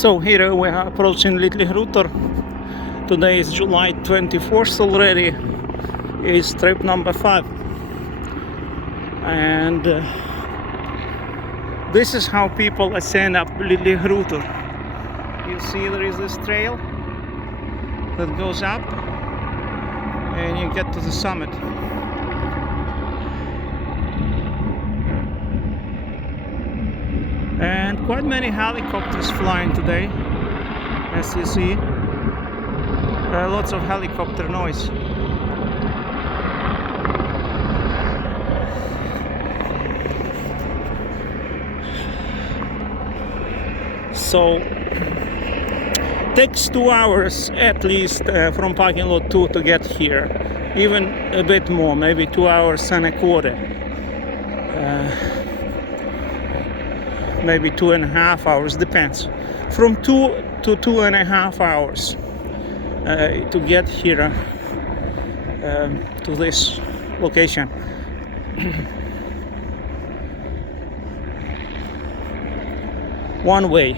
So here we are approaching Litlihrutur. Today is July 24th already. It's trip number 5. And this is how people ascend up Litlihrutur. You see there is this trail that goes up and you get to the summit. And quite many helicopters flying today, as you see. Lots of helicopter noise. So takes 2 hours at least from parking lot 2 to get here, even a bit more, maybe 2 hours and a quarter. Maybe 2.5 hours, depends. From 2 to 2.5 hours to get here to this location. One way.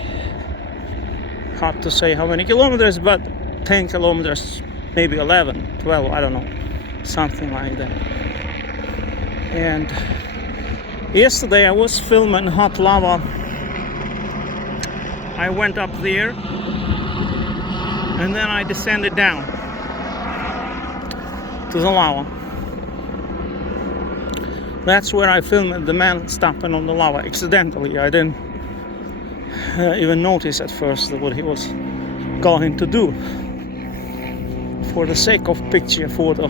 Hard to say how many kilometers, but 10 kilometers, maybe 11, 12, I don't know, something like that. And yesterday I was filming hot lava. I went up there and then I descended down to the lava. That's where I filmed the man stopping on the lava accidentally. I didn't even notice at first what he was going to do for the sake of picture photo.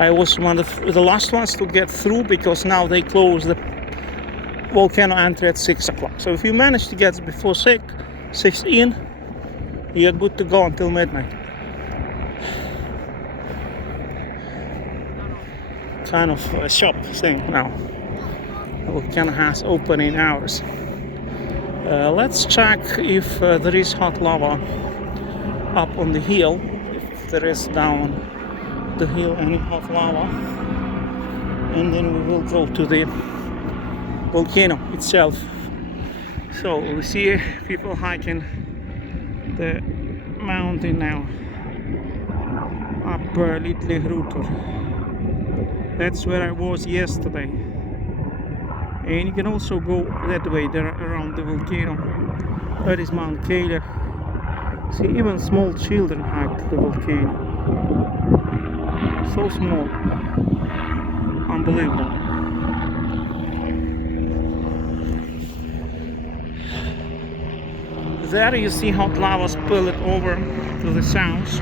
I was one of the last ones to get through because now they close the volcano entry at 6 o'clock. So if you manage to get before 6 in, you're good to go until midnight. Kind of a shop thing now. The volcano has opening hours. Let's check if there is hot lava up on the hill, if there is down the hill any hot lava, and then we will go to the volcano itself. So we see people hiking the mountain now up Litlihrutur. That's where I was yesterday, and you can also go that way there around the volcano. That is Mount Kayler. See, even small children hike the volcano. So small, unbelievable. There you see hot lava spill it over to the south.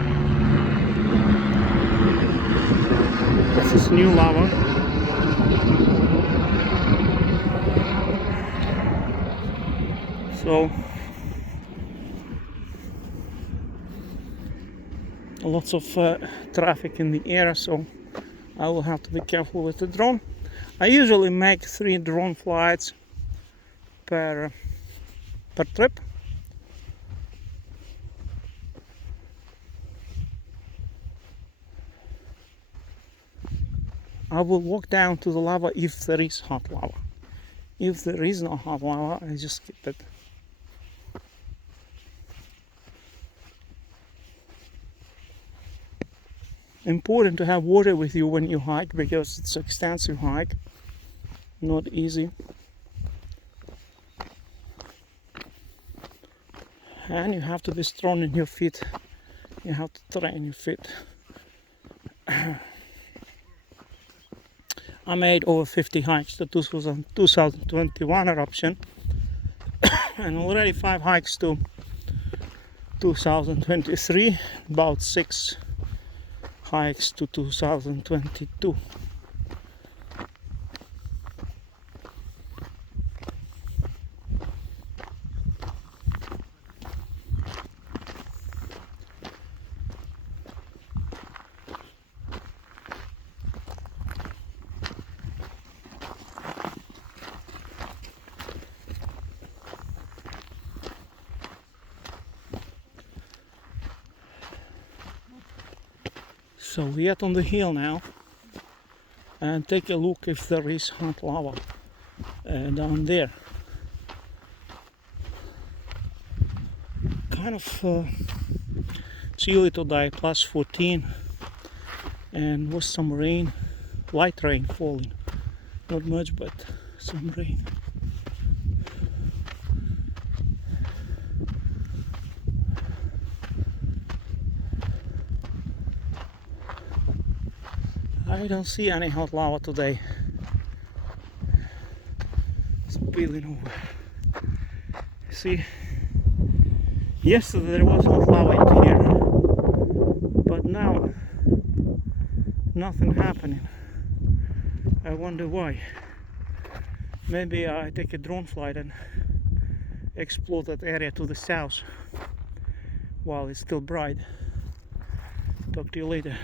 This is new lava. So lots of traffic in the air, so I will have to be careful with the drone. I usually make 3 drone flights per trip. I will walk down to the lava if there is hot lava. If there is no hot lava, I just skip it. Important to have water with you when you hike because it's an extensive hike, not easy. And you have to be strong in your feet. You have to train your feet. I made over 50 hikes to 2021 eruption and already 5 hikes to 2023, about 6 hikes to 2022. So we are on the hill now and take a look if there is hot lava down there. Kind of chilly today, plus 14, and was some rain, light rain falling, not much but some rain. I don't see any hot lava today. Spilling over. See, yesterday there was hot lava in here, but now nothing happening. I wonder why. Maybe I take a drone flight and explore that area to the south while it's still bright. Talk to you later.